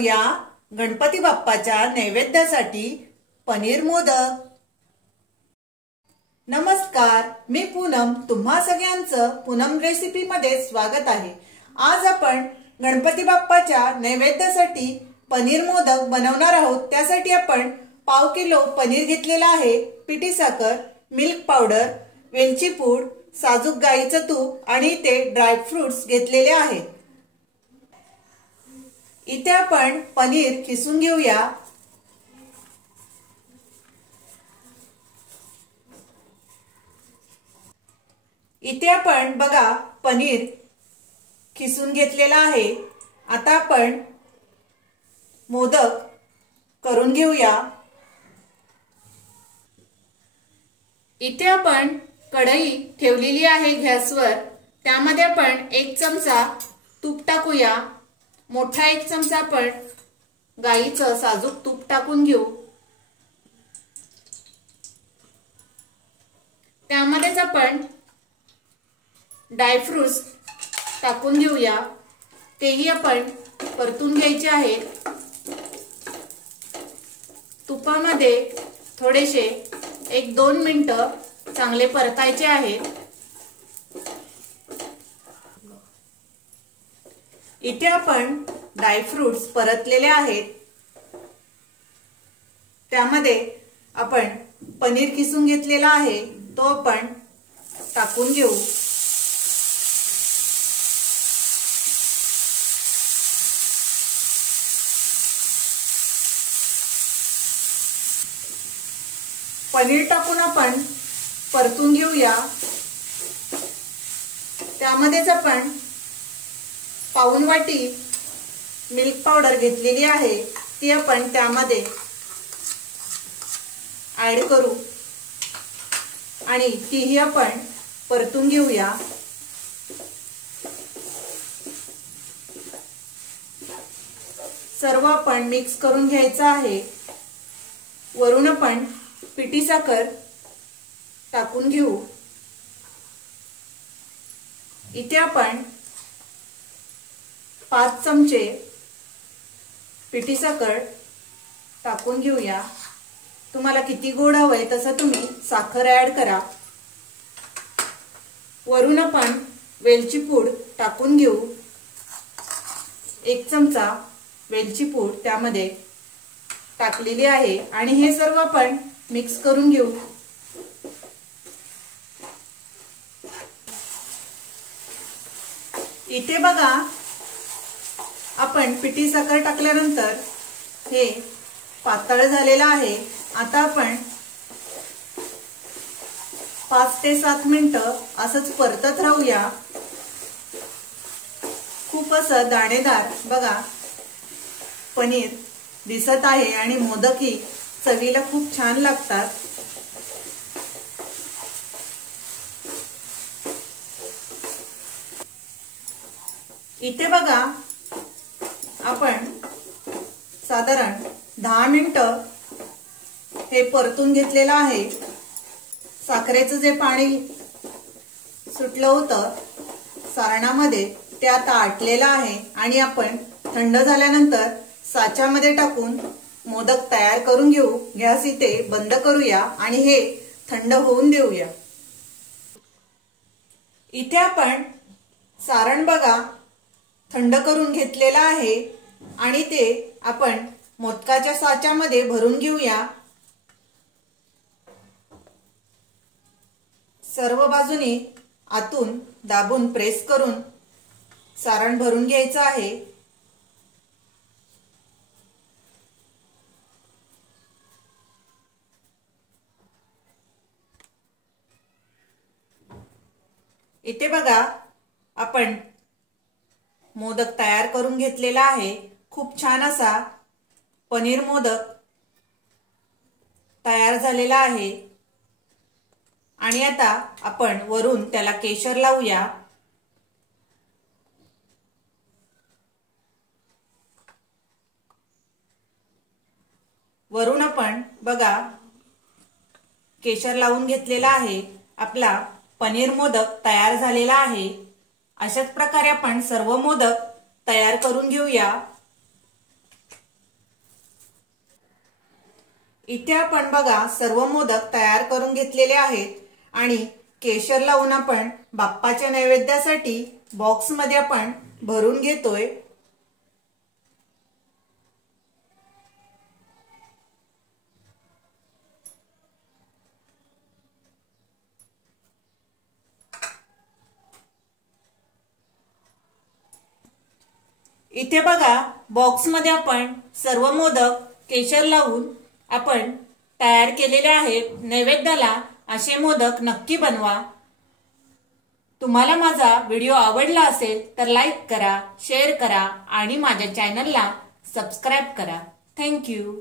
बनवूया गणपती बाप्पाच्या नैवेद्यासाठी पनीर मोदक। नमस्कार, मी पूनम, तुम्हा सगळ्यांचं पूनम रेसिपी मध्ये स्वागत आहे। आज आपण गणपती बाप्पाच्या नैवेद्यासाठी पनीर मोदक बनवणार आहोत। त्यासाठी आपण पाव किलो पनीर घेतलेला आहे, पिठी साखर, मिल्क पावडर, वेलची पूड, साजूक गाईचं तूप आणि ते ड्राय फ्रूट्स घेतलेले आहेत। इथे आपण पनीर खिसून घेऊया। इथे आपण बघा पनीर खिसून घेतलेला आहे। आता आपण मोदक करून घेऊया। इथे आपण कढई ठेवलेली आहे गॅसवर, त्यामध्ये आपण 1 चमचा तूप टाकूया। मोठा 1 चमचा आपण गाईचं साजूक तूप टाकून घेऊ। त्यामध्येच आपण ड्रायफ्रुट्स टाकून घेऊया, तेही आपण परतून घ्यायचे आहेत। तुपामध्ये थोडेसे 1-2 मिनिटं चांगले परतायचे आहेत। इथे आपण ड्रायफ्रुट्स परतलेले आहेत। त्यामध्ये आपण पनीर किसून घेतलेला आहे, तो आपण टाकून घेऊ। पनीर टाकून आपण परतून घेऊया। त्यामध्येच आपण पाऊण वाटी मिल्क पावडर घेतलेली आहे, ती आपण त्यामध्ये ऍड करू आणि तीही आपण परतून घेऊया। सर्व आपण मिक्स करून घ्यायचं आहे। वरून आपण पिठी साखर टाकून घेऊ। इथे आपण 5 चमचे पिठी साखर टाकून घेऊया। तुम्हाला किती गोड हवंय तसं तुम्ही साखर ऍड करा। वरून आपण वेलची पूड टाकून घेऊ। 1 चमचा वेलची पूड त्यामध्ये टाकलेली आहे आणि हे सर्व आपण मिक्स करून घेऊ। इथे बघा आपण पिठी साखर टाकल्यानंतर हे पातळ झालेलं आहे। आता आपण 5 ते 7 मिनिटं असंच परतत राहूया। खूप असं दाणेदार बघा पनीर दिसत आहे आणि मोदकही चवीला खूप छान लागतात। इथे बघा आपण साधारण 10 मिनिटं हे परतून घेतलेलं आहे। साखरेचं जे पाणी सुटलं होतं सारणामध्ये ते आता आटलेलं आहे आणि आपण थंड झाल्यानंतर साच्यामध्ये टाकून मोदक तयार करून घेऊ। गॅस इथे बंद करूया आणि हे थंड होऊन देऊया। इथे आपण सारण बघा थंड करून घेतलेलं आहे आणि ते आपण मोदकाच्या साच्यामध्ये भरून घेऊया। सर्व बाजूने आतून दाबून प्रेस करून सारण भरून घ्यायचं आहे। इथे बघा आपण मोदक तयार करून घेतलेला आहे। खूप छान असा पनीर मोदक तयार झालेला आहे आणि आता आपण वरून त्याला केशर लावूया। वरून आपण बघा केशर लावून घेतलेला आहे। आपला पनीर मोदक तयार झालेला आहे। अशाच प्रकारे आपण सर्व मोदक तयार करून घेऊया। इथे आपण बघा सर्व मोदक तयार करून घेतलेले आहेत आणि केशर लावून आपण बाप्पाच्या नैवेद्यासाठी बॉक्स मध्ये आपण भरून घेतोय। इथे बघा बॉक्स मध्ये आपण सर्व मोदक केशर लावून आपण तयार केलेले आहेत। नैवेद्याला असे मोदक नक्की बनवा। तुम्हाला माझा व्हिडिओ आवडला असेल तर लाईक करा, शेअर करा आणि माझ्या चॅनलला सबस्क्राइब करा। Thank you.